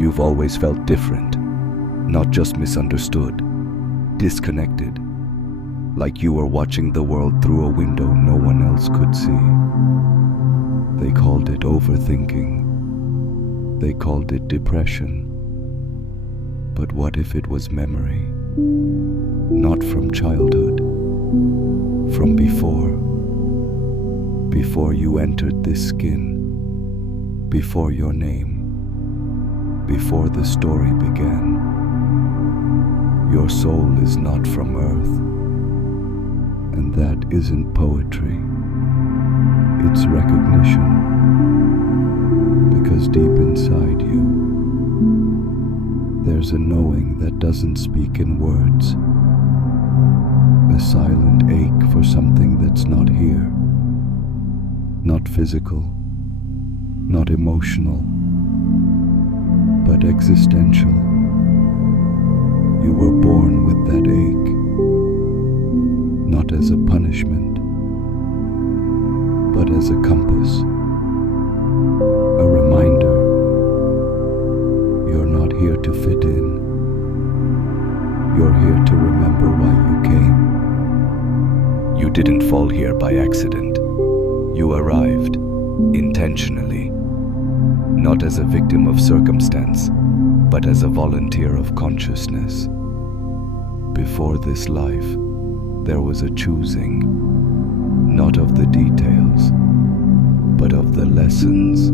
You've always felt different, not just misunderstood, disconnected, like you were watching the world through a window no one else could see. They called it overthinking. They called it depression. But what if it was memory? Not from childhood, from before. Before you entered this skin, before your name, before the story began. Your soul is not from earth, and that isn't poetry. It's recognition, because deep inside you, there's a knowing that doesn't speak in words, a silent ache for something that's not here, not physical, not emotional, but existential. You were born with that ache, not as a punishment, but as a compass, a reminder. You're not here to fit in. You're here to remember why you came. You didn't fall here by accident. You arrived intentionally, not as a victim of circumstance, but as a volunteer of consciousness. Before this life, there was a choosing, not of the details, but of the lessons,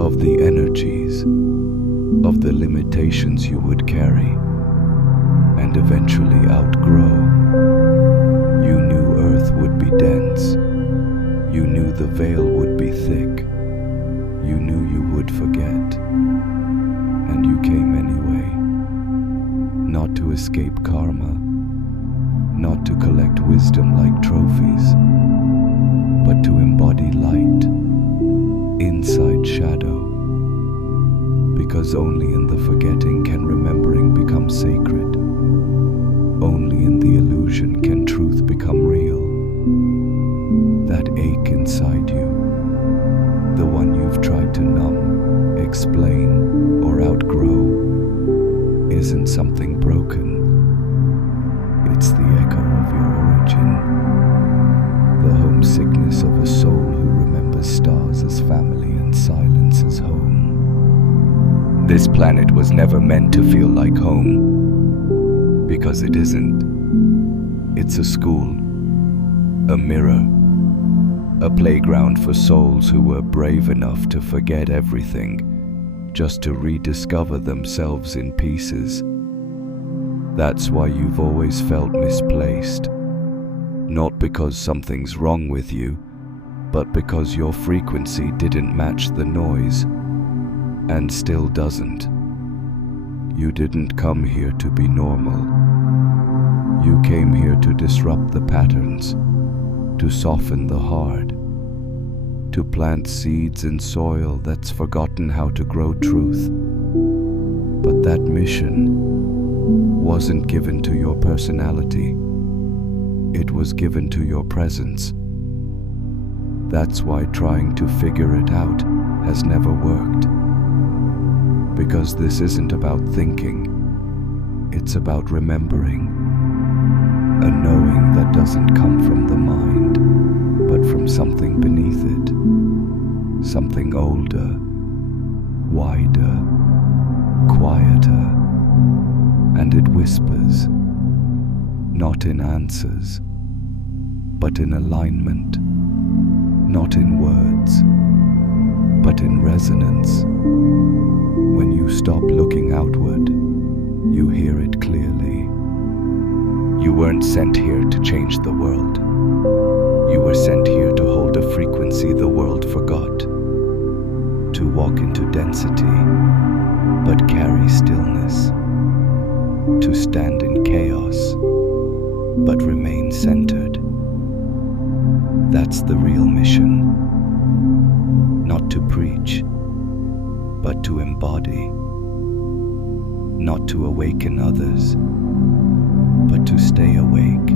of the energies, of the limitations you would carry, and eventually outgrow. You knew Earth would be dense. You knew the veil would be thick. You knew you would forget. And you came anyway. Not to escape karma, not to collect wisdom like trophies, but to embody light, inside shadow. Because only in the forgetting can remembering become sacred. Only in the illusion can truth become real. That ache inside you, the one you've tried to numb, explain, or outgrow, isn't something broken. It's the echo of your origin, the homesickness of a soul who remembers stars as family and silence as home. This planet was never meant to feel like home, because it isn't. It's a school, a mirror, a playground for souls who were brave enough to forget everything, just to rediscover themselves in pieces. That's why you've always felt misplaced, not because something's wrong with you, but because your frequency didn't match the noise, and still doesn't. You didn't come here to be normal. You came here to disrupt the patterns, to soften the hard, to plant seeds in soil that's forgotten how to grow truth. But that mission wasn't given to your personality. It was given to your presence. That's why trying to figure it out has never worked. Because this isn't about thinking. It's about remembering. A knowing that doesn't come from the mind, but from something beneath it. Something older, wider, quieter. And it whispers, not in answers, but in alignment. Not in words, but in resonance. When you stop looking outward, you hear it clearly. You weren't sent here to change the world. You were sent here to hold a frequency the world forgot. To walk into density, but carry stillness. To stand in chaos, but remain centered. That's the real mission. Not to preach, but to embody. Not to awaken others, but to stay awake,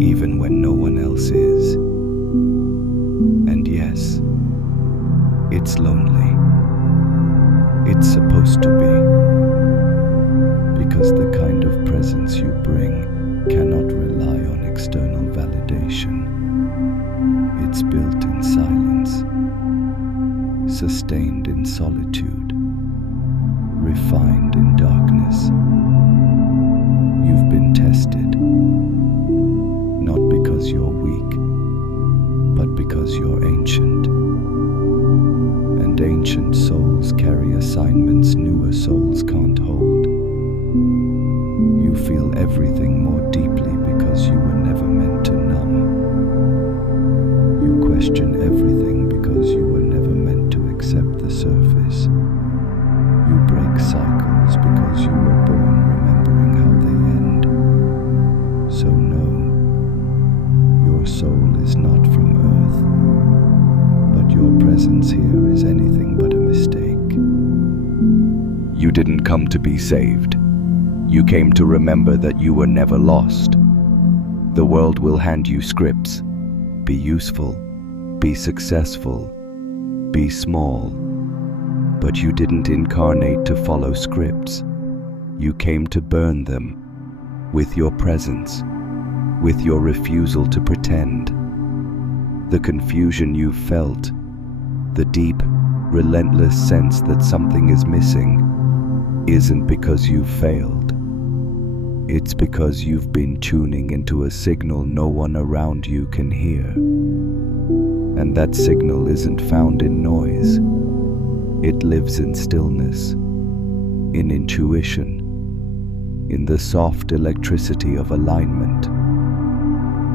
even when no one else is. And yes, it's lonely. it's supposed to be. Because the kind of presence you bring cannot rely on external validation. It's built in silence, sustained in solitude, refined in darkness. You've been tested, not because you're weak, but because you're ancient. And ancient souls carry assignments newer souls can't hold. You feel everything more deeply because you were never meant to numb. You question everything because you were never meant to accept the surface. You break cycles because you were born remembering how they end. So no, your soul is not from earth, but your presence here is anything but a mistake. You didn't come to be saved. You came to remember that you were never lost. The world will hand you scripts. Be useful, be successful, be small. But you didn't incarnate to follow scripts. You came to burn them with your presence, with your refusal to pretend. The confusion you've felt, the deep, relentless sense that something is missing, isn't because you've failed. It's because you've been tuning into a signal no one around you can hear. And that signal isn't found in noise. It lives in stillness, in intuition, in the soft electricity of alignment.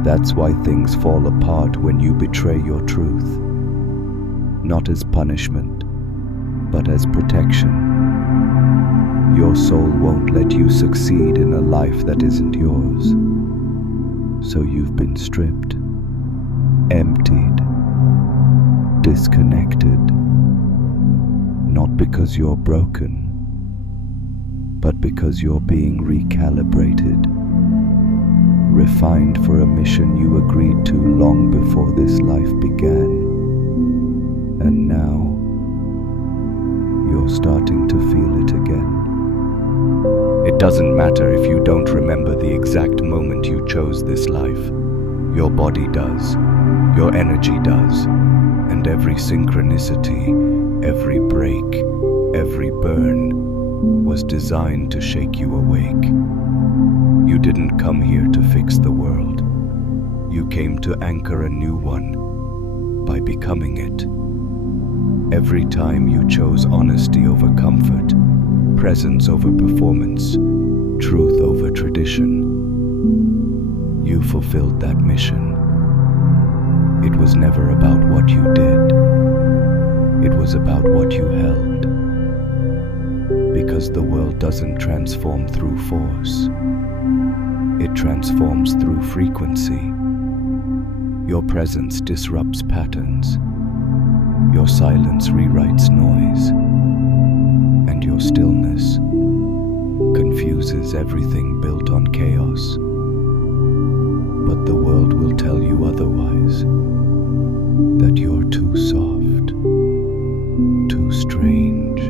That's why things fall apart when you betray your truth. Not as punishment, but as protection. Your soul won't let you succeed in a life that isn't yours. So you've been stripped, emptied, disconnected. Not because you're broken, but because you're being recalibrated, refined for a mission you agreed to long before this life began. And now, you're starting to feel it again. It doesn't matter if you don't remember the exact moment you chose this life. Your body does, your energy does, and every synchronicity, every break, every burn was designed to shake you awake. You didn't come here to fix the world. You came to anchor a new one by becoming it. Every time you chose honesty over comfort, presence over performance, truth over tradition, you fulfilled that mission. It was never about what you did. It was about what you held. Because the world doesn't transform through force. It transforms through frequency. Your presence disrupts patterns. Your silence rewrites noise. And your stillness confuses everything built on chaos. But the world will tell you otherwise. That you're too soft, too strange,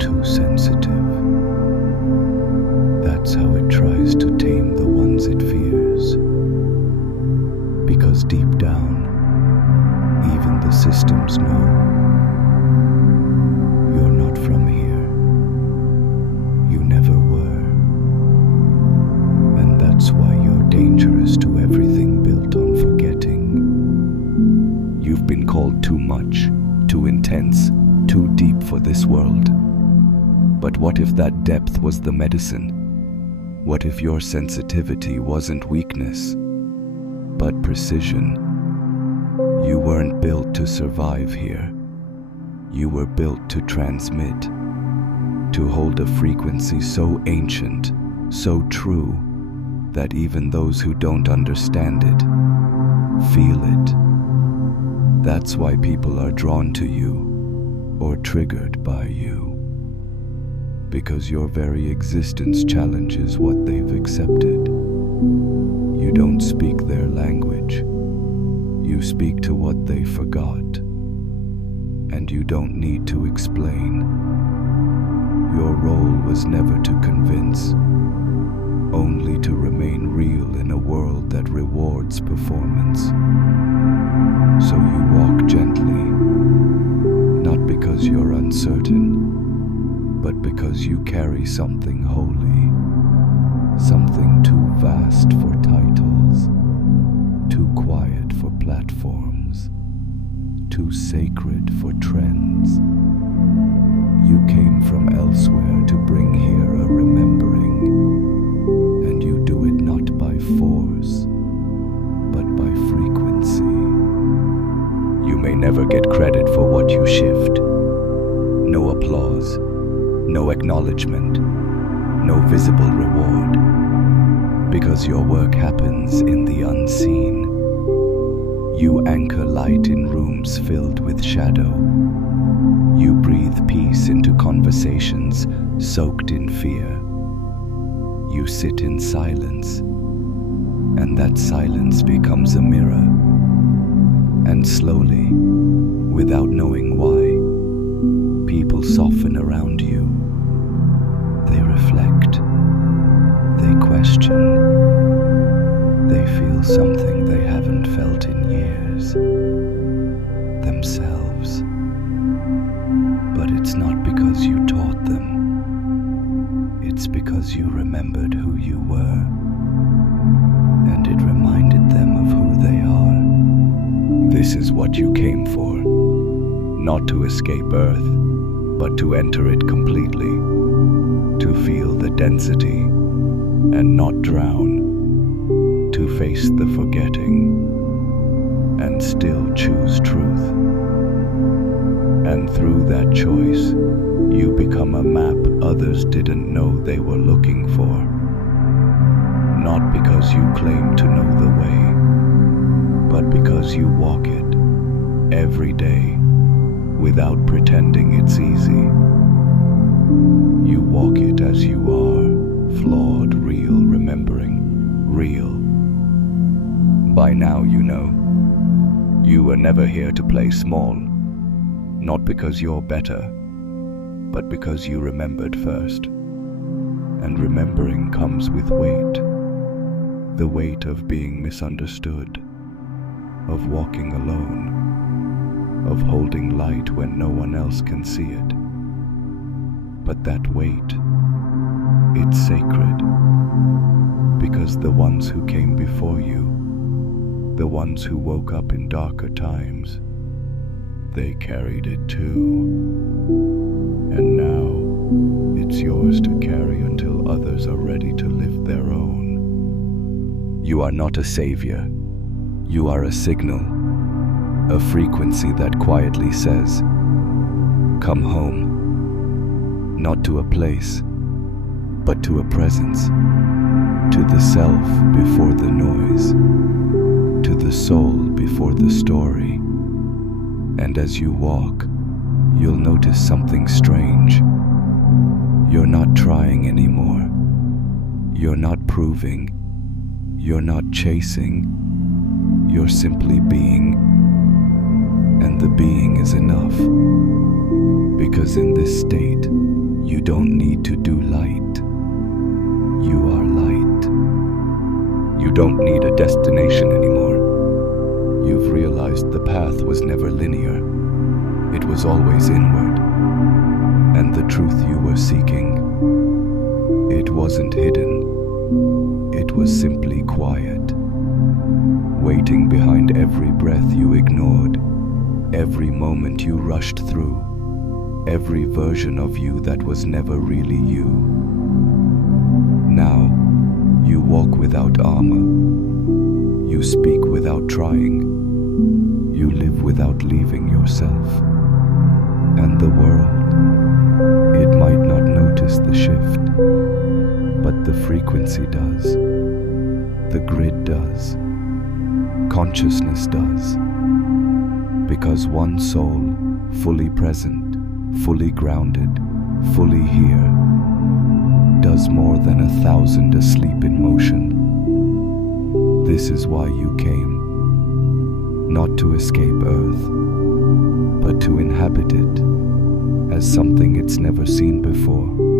too sensitive. That's how it tries to tame the ones it fears. Because deep down, even the systems know you're not from here. You never were. And that's why you're dangerous to everything built on forgetting. You've been called too much, too intense, too deep for this world. But what if that depth was the medicine? What if your sensitivity wasn't weakness, but precision? You weren't built to survive here. You were built to transmit, to hold a frequency so ancient, so true, that even those who don't understand it, feel it. That's why people are drawn to you, or triggered by you. Because your very existence challenges what they've accepted. You don't speak their language. You speak to what they forgot. And you don't need to explain. Your role was never to convince, only to remain real in a world that rewards performance. So you walk gently, not because you're uncertain, but because you carry something holy, something too vast for titles, too quiet for platforms, too sacred for trends. You came from elsewhere to bring here a remembering, and you do it not by force, but by frequency. You may never get credit for what you shift. No applause, no acknowledgement, no visible reward, because your work happens in the unseen. You anchor light in rooms filled with shadow. You breathe peace into conversations soaked in fear. You sit in silence, and that silence becomes a mirror. And slowly, without knowing why, people soften around you. They reflect, they question, they feel something they haven't felt in years, themselves. But it's not because you taught them, it's because you remembered who you were, and it reminded them of who they are. This is what you came for, not to escape Earth, but to enter it completely, to feel the density and not drown, to face the forgetting and still choose truth. And through that choice, you become a map others didn't know they were looking for. Not because you claim to know the way, but because you walk it every day without pretending it's easy. You walk it as you are, flawed, real, remembering, real. By now you know, you were never here to play small, not because you're better, but because you remembered first. And remembering comes with weight, the weight of being misunderstood, of walking alone, of holding light when no one else can see it. But that weight, it's sacred, because the ones who came before you, the ones who woke up in darker times, they carried it too. And now, it's yours to carry until others are ready to live their own. You are not a savior. You are a signal, a frequency that quietly says, come home. Not to a place, but to a presence, to the self before the noise, to the soul before the story. And as you walk, you'll notice something strange. You're not trying anymore. You're not proving. You're not chasing. You're simply being. And the being is enough. Because in this state, you don't need to do light. You are light. You don't need a destination anymore. You've realized the path was never linear. It was always inward. And the truth you were seeking, it wasn't hidden. It was simply quiet, waiting behind every breath you ignored, every moment you rushed through, every version of you that was never really you. Now, you walk without armor. You speak without trying. You live without leaving yourself. And the world, it might not notice the shift, but the frequency does. The grid does. Consciousness does. Because one soul, fully present, fully grounded, fully here, does more than 1,000 asleep in motion. This is why you came, not to escape Earth, but to inhabit it as something it's never seen before.